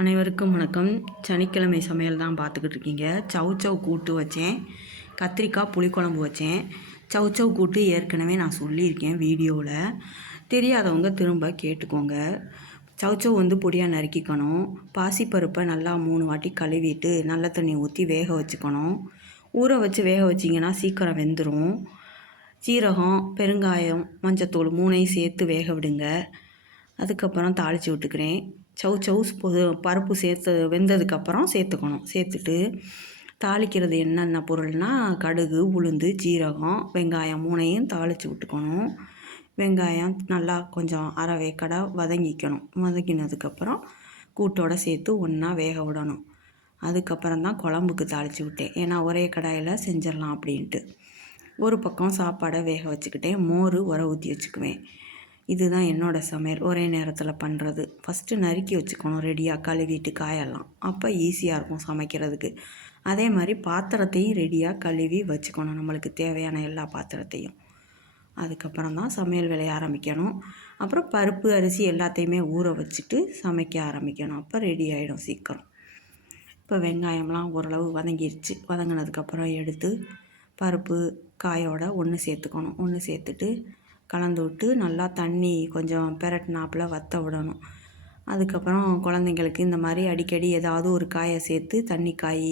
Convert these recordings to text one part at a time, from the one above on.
அனைவருக்கும் வணக்கம். சனிக்கிழமை சமையல் தான் பார்த்துக்கிட்டு இருக்கீங்க. சவ் சவ் கூட்டு வச்சேன். கத்திரிக்காய் புளிக்குழம்பு வச்சேன். சவ் சவ் கூட்டு ஏற்கனவே நான் சொல்லியிருக்கேன் வீடியோவில் தெரியாதவங்க திரும்ப கேட்டுக்கோங்க. சவ் சவ் வந்து பொடியாக நறுக்கிக்கணும். பாசிப்பருப்பை நல்லா மூணு வாட்டி கழுவிட்டு நல்ல தண்ணி ஊற்றி வேக வச்சுக்கணும். ஊற வச்சு வேக வச்சிங்கன்னா சீக்கிரம் வெந்துடும் சீரகம் பெருங்காயம் மஞ்சத்தூள் மூணையும் சேர்த்து வேக விடுங்க. அதுக்கப்புறம் தாளித்து விட்டுக்கிறேன். சவு சவுஸ் பொது பருப்பு சேர்த்து வெந்ததுக்கப்புறம் சேர்த்துக்கணும். சேர்த்துட்டு தாளிக்கிறது என்னென்ன பொருள்னால் கடுகு உளுந்து ஜீரகம் வெங்காயம் மூணையும் தாளித்து விட்டுக்கணும். வெங்காயம் நல்லா கொஞ்சம் அரை வேக்கடை வதங்கிக்கணும். வதங்கினதுக்கப்புறம் கூட்டோட சேர்த்து ஒன்றா வேக விடணும். அதுக்கப்புறம் தான் குழம்புக்கு தாளித்து விட்டேன். ஏன்னா ஒரே கடாயில் செஞ்சிடலாம் அப்படின்ட்டு. ஒரு பக்கம் சாப்பாடை வேக வச்சுக்கிட்டேன். மோர் உர ஊற்றி வச்சுக்குவேன். இதுதான் என்னோடய சமையல். ஒரே நேரத்தில் பண்ணுறது ஃபஸ்ட்டு நறுக்கி வச்சுக்கணும். ரெடியாக கழுவிட்டு காயெல்லாம். அப்போ ஈஸியாக இருக்கும் சமைக்கிறதுக்கு. அதே மாதிரி பாத்திரத்தையும் ரெடியாக கழுவி வச்சுக்கணும். நம்மளுக்கு தேவையான எல்லா பாத்திரத்தையும். அதுக்கப்புறம் தான் சமையல் வேலையை ஆரம்பிக்கணும். அப்புறம் பருப்பு அரிசி எல்லாத்தையுமே ஊற வச்சுட்டு சமைக்க ஆரம்பிக்கணும். அப்போ ரெடி ஆகிடும் சீக்கிரம். இப்போ வெங்காயம்லாம் ஓரளவு வதங்கிடுச்சு வதங்கினதுக்கப்புறம் எடுத்து பருப்பு காயோட ஒன்று சேர்த்துக்கணும். ஒன்று சேர்த்துட்டு கலந்து விட்டு நல்லா தண்ணி கொஞ்சம் பெரட்டினாப்பில் வற்ற விடணும். அதுக்கப்புறம் குழந்தைங்களுக்கு இந்த மாதிரி அடிக்கடி ஏதாவது ஒரு காயை சேர்த்து தண்ணி காய்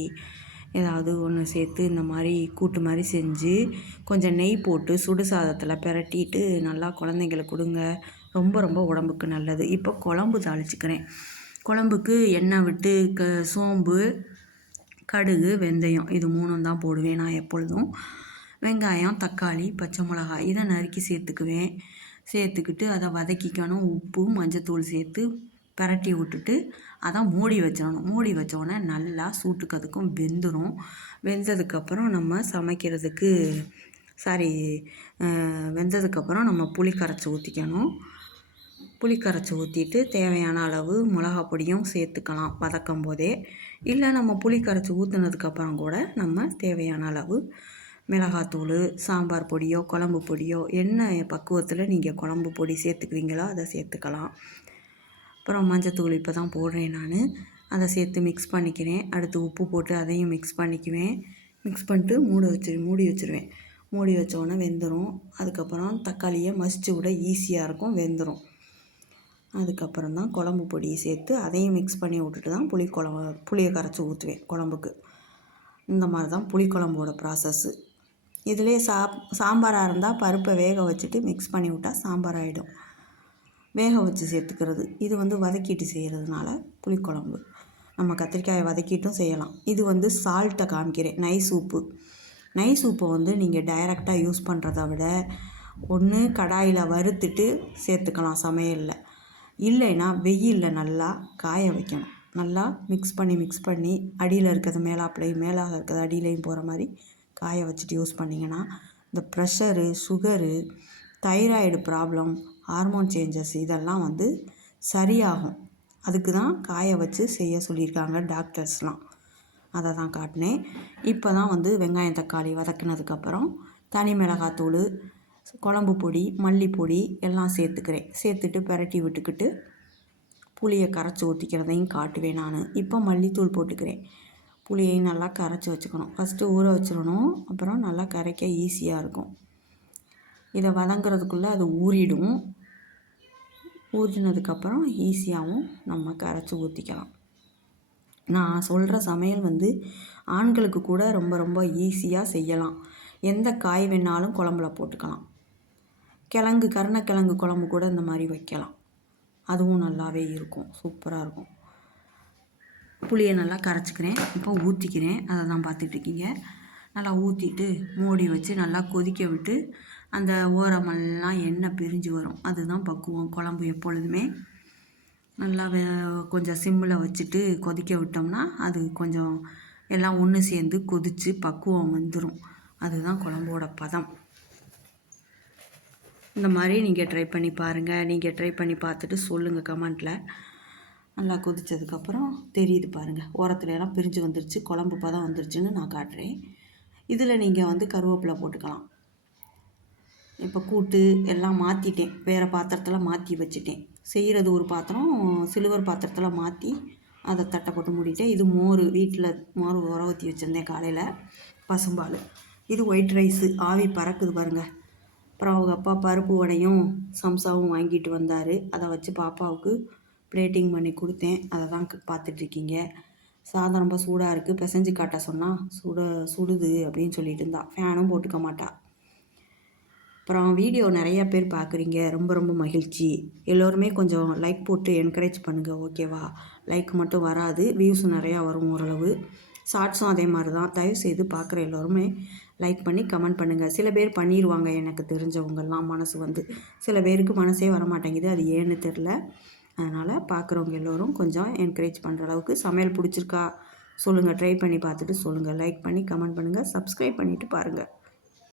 ஏதாவது ஒன்று சேர்த்து இந்த மாதிரி கூட்டு மாதிரி செஞ்சு கொஞ்சம் நெய் போட்டு சுடு சாதத்தில் பிரட்டிட்டு நல்லா குழந்தைங்களுக்கு கொடுங்க. ரொம்ப ரொம்ப உடம்புக்கு நல்லது. இப்போ குழம்பு தாளிச்சுக்கிறேன். குழம்புக்கு எண்ணெய் விட்டு க சோம்பு கடுகு வெந்தயம் இது மூணும் தான் போடுவேன் நான் எப்பொழுதும். வெங்காயம் தக்காளி பச்சை மிளகாய் இதை நறுக்கி சேர்த்துக்குவேன். சேர்த்துக்கிட்டு அதை வதக்கிக்கணும். உப்பு மஞ்சத்தூள் சேர்த்து பரட்டி விட்டுட்டு அதை மூடி வச்சிடணும். மூடி வச்சோடனே நல்லா சூட்டுக்கு அதுக்கும் வெந்துடும் வெந்ததுக்கப்புறம் நம்ம சமைக்கிறதுக்கு சாரி வெந்ததுக்கப்புறம் நம்ம புளி கரைச்சி ஊற்றிக்கணும் புளி கரைச்சி ஊற்றிட்டு தேவையான அளவு மிளகா பொடியும் சேர்த்துக்கலாம் வதக்கும் போதே இல்லை நம்ம புளி கரைச்சி ஊற்றுனதுக்கப்புறம் கூட நம்ம தேவையான அளவு மிளகாத்தூள் சாம்பார் பொடியோ குழம்பு பொடியோ என்ன பக்குவத்தில் நீங்கள் குழம்பு பொடி சேர்த்துக்குவீங்களோ அதை சேர்த்துக்கலாம். அப்புறம் மஞ்சத்தூள் இப்போ தான் போடுறேன் நான். அதை சேர்த்து மிக்ஸ் பண்ணிக்கிறேன். அடுத்து உப்பு போட்டு அதையும் மிக்ஸ் பண்ணிக்குவேன். மிக்ஸ் பண்ணிட்டு மூடி வச்சு மூடி வச்சுருவேன். மூடி வச்சோடனே வெந்துடும் அதுக்கப்புறம் தக்காளியை மசிச்சு விட ஈஸியாக இருக்கும் வெந்துடும் அதுக்கப்புறம் தான் குழம்பு பொடியை சேர்த்து அதையும் மிக்ஸ் பண்ணி விட்டுட்டு தான் புளி குழம்பு புளியை கரைச்சி ஊற்றுவேன் குழம்புக்கு. இந்த மாதிரி தான் புளிக்குழம்போட ப்ராசஸ்ஸு இதிலே சா சாம்பாராக இருந்தால் பருப்பை வேக வச்சுட்டு மிக்ஸ் பண்ணி விட்டால் சாம்பார் ஆகிடும் வேக வச்சு சேர்த்துக்கிறது. இது வந்து வதக்கிட்டு செய்கிறதுனால புளிக்குழம்பு. நம்ம கத்திரிக்காயை வதக்கிட்டும் செய்யலாம். இது வந்து சால்ட்டை காமிக்கிறேன். நை சூப்பு. நைஸ் சூப்பை வந்து நீங்கள் டைரெக்டாக யூஸ் பண்ணுறத விட ஒன்று கடாயில் வறுத்துட்டு சேர்த்துக்கலாம் சமையலில். இல்லைன்னா வெயிலில் நல்லா காய வைக்கணும். நல்லா மிக்ஸ் பண்ணி மிக்ஸ் பண்ணி அடியில் இருக்கிறது மேலாப்பிலையும் மேலாக இருக்கிறது அடியிலையும் போகிற மாதிரி காய வச்சுட்டு யூஸ் பண்ணிங்கன்னா இந்த pressure sugar thyroid problem hormone changes இதெல்லாம் வந்து சரியாகும். அதுக்கு தான் காய வச்சு செய்ய சொல்லியிருக்காங்க டாக்டர்ஸ்லாம் அதை தான் காட்டினேன். இப்போ தான் வந்து வெங்காயம் தக்காளி வதக்கினதுக்கப்புறம் தனி மிளகாத்தூள் குழம்பு பொடி மல்லிப்பொடி எல்லாம் சேர்த்துக்கிறேன். சேர்த்துட்டு பெரட்டி விட்டுக்கிட்டு புளியை கரைச்சி ஊற்றிக்கிறதையும் காட்டுவேன் நான். இப்போ மல்லித்தூள் போட்டுக்கிறேன். புளியை நல்லா கரைச்சி வச்சுக்கணும். ஃபஸ்ட்டு ஊற வச்சிடணும். அப்புறம் நல்லா கரைக்க ஈஸியாக இருக்கும். இதை வதங்குறதுக்குள்ளே அது ஊறிடும். ஊறினதுக்கப்புறம் ஈஸியாகவும் நம்ம கரைச்சி ஊற்றிக்கலாம் நான் சொல்கிற சமையல் வந்து ஆண்களுக்கு கூட ரொம்ப ரொம்ப ஈஸியாக செய்யலாம். எந்த காய் வேணாலும் குழம்புல போட்டுக்கலாம். கிழங்கு கருணக்கிழங்கு குழம்பு கூட இந்த மாதிரி வைக்கலாம். அதுவும் நல்லாவே இருக்கும். சூப்பராக இருக்கும். புளியை நல்லா கரைச்சிக்கிறேன். இப்போ ஊற்றிக்கிறேன் அதை தான் பார்த்துட்ருக்கீங்க. நல்லா ஊற்றிட்டு மூடி வச்சு நல்லா கொதிக்க விட்டு அந்த ஓரமெல்லாம் எண்ணெய் பிரிஞ்சு வரும். அதுதான் பக்குவம். குழம்பு எப்பொழுதுமே நல்லா வே கொஞ்சம் சிம்மில் வச்சுட்டு கொதிக்க விட்டோம்னா அது கொஞ்சம் எல்லாம் ஒன்று சேர்ந்து கொதித்து பக்குவம் வந்துடும் அதுதான் குழம்போட பதம். இந்த மாதிரி நீங்கள் ட்ரை பண்ணி பாருங்கள் நீங்கள் ட்ரை பண்ணி பார்த்துட்டு சொல்லுங்கள் கமெண்ட்டில் நல்லா கொதித்ததுக்கப்புறம் தெரியுது பாருங்கள் ஓரத்துல எல்லாம் பிரிஞ்சு வந்துருச்சு. குழம்பு பதம் வந்துருச்சுன்னு நான் காட்டுறேன். இதில் நீங்கள் வந்து கருவேப்பிலை போட்டுக்கலாம். இப்போ கூட்டு எல்லாம் மாற்றிட்டேன் வேறு பாத்திரத்தில் மாற்றி வச்சுட்டேன். செய்கிறது ஒரு பாத்திரம் சில்வர் பாத்திரத்தில் மாற்றி அதை தட்டை போட்டு மூடிட்டேன். இது மோர் வீட்டில் மோர் உர ஊற்றி வச்சுருந்தேன் காலையில். பசும்பால். இது ஒயிட் ரைஸு. ஆவி பறக்குது பாருங்கள் அப்புறம் அவங்க அப்பா பருப்பு வடையும் சம்சாவும் வாங்கிட்டு வந்தார். அதை வச்சு பாப்பாவுக்கு பிளேட்டிங் பண்ணி கொடுத்தேன். அதை தான் பார்த்துட்ருக்கீங்க சாதம் ரொம்ப சூடாக இருக்குது பிசைஞ்சு காட்ட சொன்னால் சுட சுடுது அப்படின்னு சொல்லிட்டு இருந்தா. ஃபேனும் போட்டுக்க மாட்டா. அப்புறம் வீடியோ நிறையா பேர் பார்க்குறீங்க ரொம்ப ரொம்ப மகிழ்ச்சி. எல்லோருமே கொஞ்சம் லைக் போட்டு என்கரேஜ் பண்ணுங்கள் ஓகேவா லைக் மட்டும் வராது. வியூஸ் நிறையா வரும் ஓரளவு. ஷார்ட்ஸும் அதே மாதிரி தான் தயவு செய்து பார்க்குற எல்லோருமே லைக் பண்ணி கமெண்ட் பண்ணுங்கள் சில பேர் பண்ணிடுவாங்க எனக்கு தெரிஞ்சவங்கெல்லாம் மனசு வந்து. சில பேருக்கு மனசே வர மாட்டேங்குது அது ஏன்னு தெரில. அதனால் பார்க்குறவங்க எல்லோரும் கொஞ்சம் என்கரேஜ் பண்ணுற அளவுக்கு சமையல் பிடிச்சிருக்கா சொல்லுங்கள் ட்ரை பண்ணி பார்த்துட்டு சொல்லுங்கள் லைக் பண்ணி கமெண்ட் பண்ணுங்கள் சப்ஸ்கிரைப் பண்ணிவிட்டு பாருங்கள்